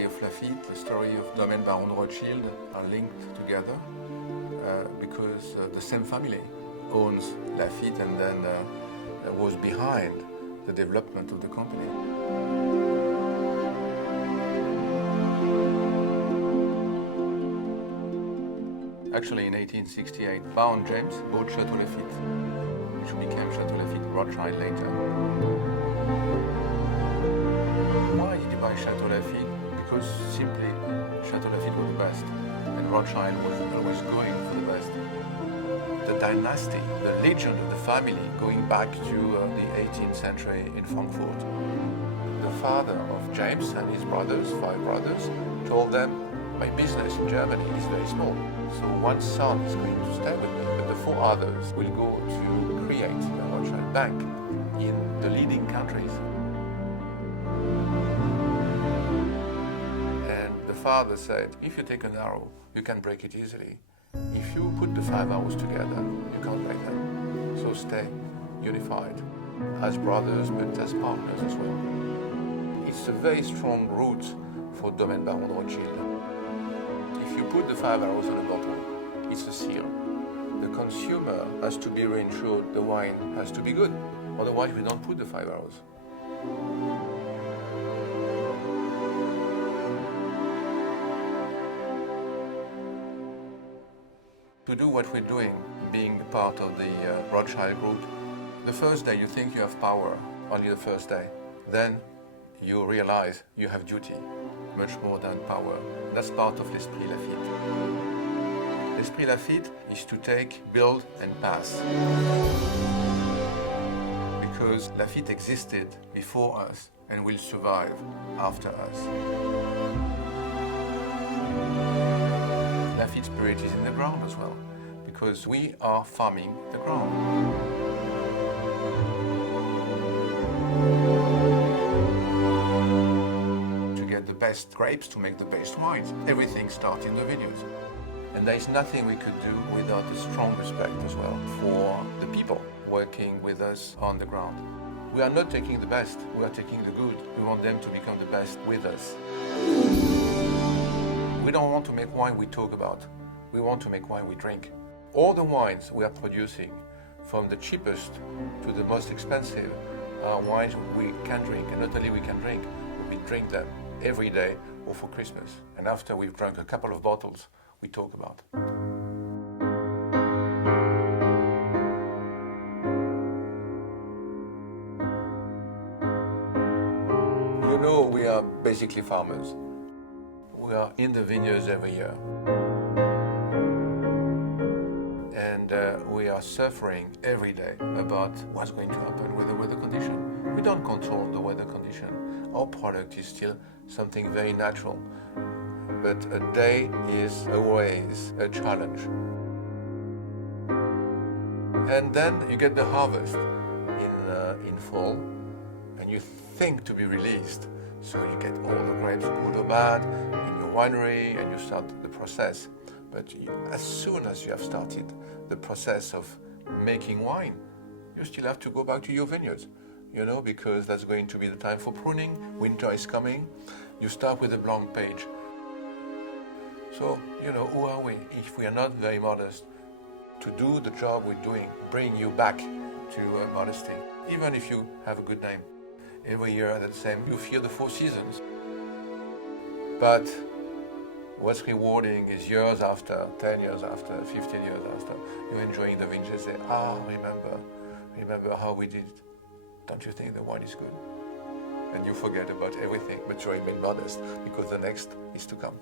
story of Lafite, the story of Domaines Baron Rothschild are linked together because the same family owns Lafite and then was behind the development of the company. Actually, in 1868, Baron James bought Château Lafite, which became Château Lafite Rothschild later. Why did he buy Château Lafite? Because simply Château Lafite was the best, and Rothschild was always going for the best. The dynasty, the legend of the family, going back to the 18th century in Frankfurt. The father of James and his brothers, 5 brothers, told them, my business in Germany is very small, so one son is going to stay with me, but the 4 others will go to create the Rothschild Bank in the leading countries. And the father said, if you take an arrow, you can break it easily. If you put the 5 arrows together, you can't break them. So stay unified, as brothers, but as partners as well. It's a very strong root for Domaines Baron Rothschild. If you put the 5 arrows on a bottle, it's a seal. The consumer has to be reassured the wine has to be good. Otherwise, we don't put the 5 arrows. To do what we're doing, being part of the Rothschild group, the first day you think you have power, only the first day. Then you realize you have duty, much more than power. That's part of l'esprit Lafite. L'esprit Lafite is to take, build and pass. Because Lafite existed before us and will survive after us. Lafite spirit is in the ground as well, because we are farming the ground. To get the best grapes, to make the best wines, everything starts in the vineyards. And there is nothing we could do without a strong respect as well for the people working with us on the ground. We are not taking the best, we are taking the good. We want them to become the best with us. We don't want to make wine we talk about. We want to make wine we drink. All the wines we are producing, from the cheapest to the most expensive, are wines we can drink, and not only we can drink, we drink them every day or for Christmas. And after we've drunk a couple of bottles, we talk about. You know, we are basically farmers. We are in the vineyards every year. And we are suffering every day about what's going to happen with the weather condition. We don't control the weather condition. Our product is still something very natural. But a day is always a challenge. And then you get the harvest in fall, and you think to be released. So you get all the grapes, good or bad, in your winery, and you start the process. But as soon as you have started the process of making wine, you still have to go back to your vineyards, because that's going to be the time for pruning. Winter is coming. You start with a blank page. So, who are we if we are not very modest to do the job we're doing, bring you back to modesty, even if you have a good name. Every year at the same, you feel the 4 seasons. But what's rewarding is years after, 10 years after, 15 years after, you're enjoying the vineyards, say, remember how we did it. Don't you think the wine is good? And you forget about everything, but you remain modest because the next is to come.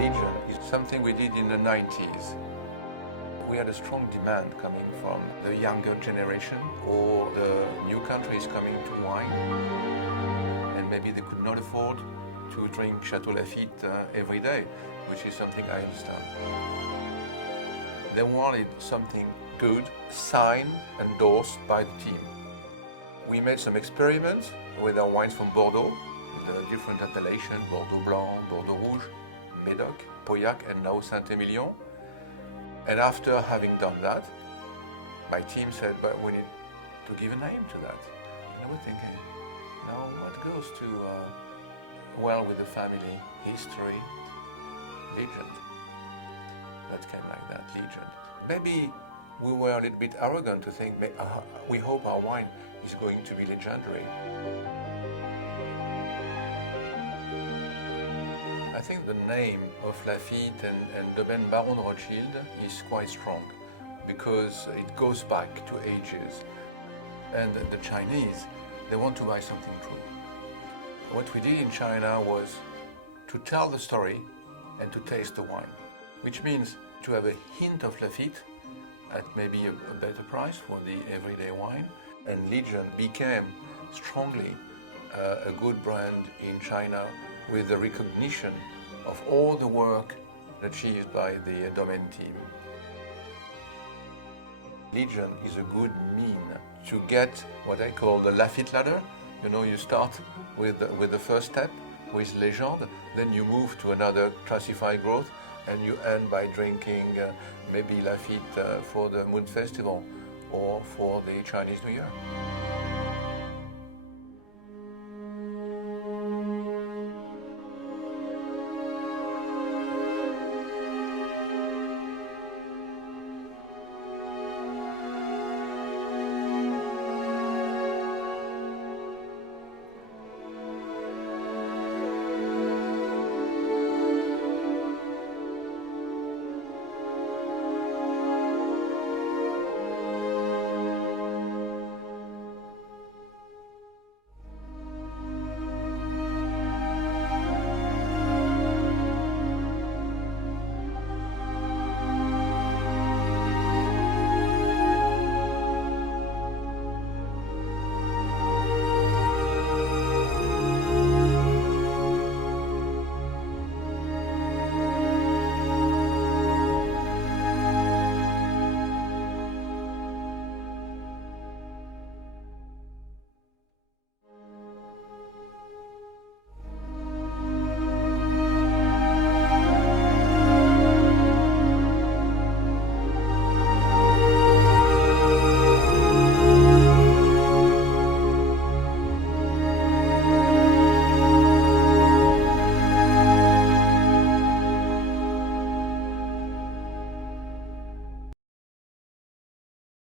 Legion is something we did in the 90s. We had a strong demand coming from the younger generation or the new countries coming to wine. And maybe they could not afford to drink Château Lafite every day, which is something I understand. They wanted something good, signed, endorsed by the team. We made some experiments with our wines from Bordeaux, the different appellations, Bordeaux Blanc, Bordeaux Rouge, Médoc, Pauillac, and now Saint-Émilion. And after having done that, my team said, but we need to give a name to that. And I was thinking, now what goes to well with the family history? Legend. That came like that, legend. Maybe we were a little bit arrogant to think we hope our wine is going to be legendary. I think the name of Lafite and Domaines Baron Rothschild is quite strong because it goes back to ages. And the Chinese, they want to buy something true. What we did in China was to tell the story and to taste the wine, which means to have a hint of Lafite at maybe a better price for the everyday wine. And Legend became strongly a good brand in China with the recognition of all the work achieved by the Domaines team. Legend is a good mean to get what I call the Lafite ladder. You know, you start with the first step, with Legend, then you move to another classified growth, and you end by drinking maybe Lafite for the Moon Festival or for the Chinese New Year.